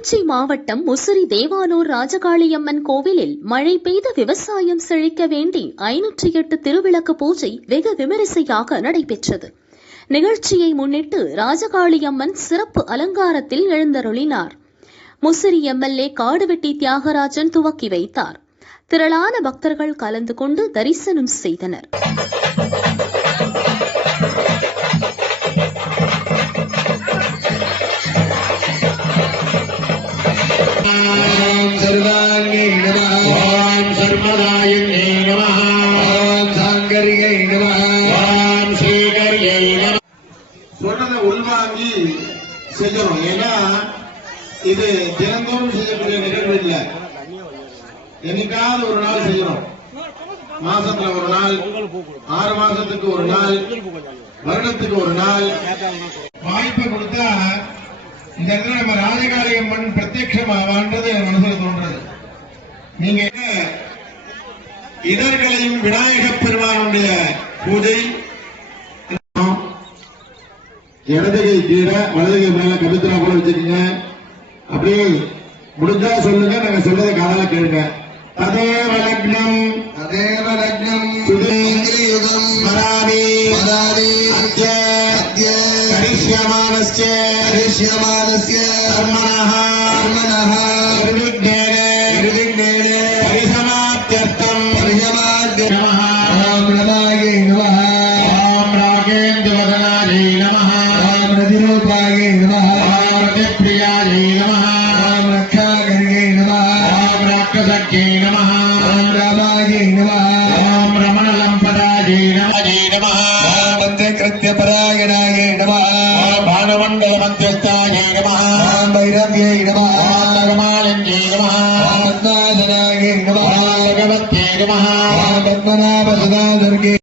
திருச்சி மாவட்டம் முசிறி தேவானூர் ராஜகாளியம்மன் கோவிலில் மழை பெய்து விவசாயம் செழிக்க வேண்டி 508 திருவிளக்கு பூஜை வெகு விமரிசையாக நடைபெற்றது. நிகழ்ச்சியை முன்னிட்டு ராஜகாளியம்மன் சிறப்பு அலங்காரத்தில் எழுந்தருளினார். முசிறி எம்எல்ஏ காடுவெட்டி தியாகராஜன் துவக்கி வைத்தார். திரளான பக்தர்கள் கலந்து கொண்டு தரிசனம் செய்தனர். சொன்னதை உள்வாங்கி செய்யணும். ஏன்னா இது தினந்தோறும் செய்யக்கூடிய நிகழ்வு இல்ல, என்னைக்காவது ஒரு நாள் செய்யணும். மாசத்துல ஒரு நாள், 6 மாசத்துக்கு ஒரு நாள், வருடத்துக்கு ஒரு நாள் வாய்ப்பு கொடுத்தா இந்த இடத்துல நம்ம ராஜகாளியம்மன் பிரத்யட்சமாவான்றது மனசுல தோன்றது. நீங்க இதர்களையும் விநாயகப் பெருமானுடைய பூஜை இடதுகை கீழே வலதுகை மேல கவித்ரா போல வச்சிருக்கீங்க. அப்படியே முடிஞ்சா சொல்லுங்க, நாங்க சொல்றதை காதல கேளுங்க. ததேவ லக்னம் ததேவ லக்னம் சுதேந்திரியுகம் ஸ்மராமி ஸ்மராமி அத்ய அத்ய கரிஷ்யமானஸ்ய கரிஷ்யமானஸ்ய கர்மணः கர்மணः நிர்விக்னேன நிர்விக்னேன பரிசமாப்த்யர்த்தம் பரிசமாப்த்யர்த்தம் ஓம் ரமாயே நமः ஓம் ராகேந்திரவதனாயே நமः ஓம் ரதிரூபாயே நமः ஓம் ரதிப்ரியாயே நமः ஓம் ரக்ஷாகரியே நமः ஓம் ராட்சசக்யே நமः ஓம் ராமாயே நமः ஓம் ரமணலம்பதாயே நமः ஓம் மந்திரகிருத்யபராயணாயே நமः ஓம் பானமண்டல மத்தியஸ்தாயே நமः ஓம் வைரவ்யே நமः ஓம் லகமாலின்யே நமः ஓம் பத்மாசனாயே நமः ஓம் பகவத்யே நமः ஓம் பத்மநாப சதா துர்கே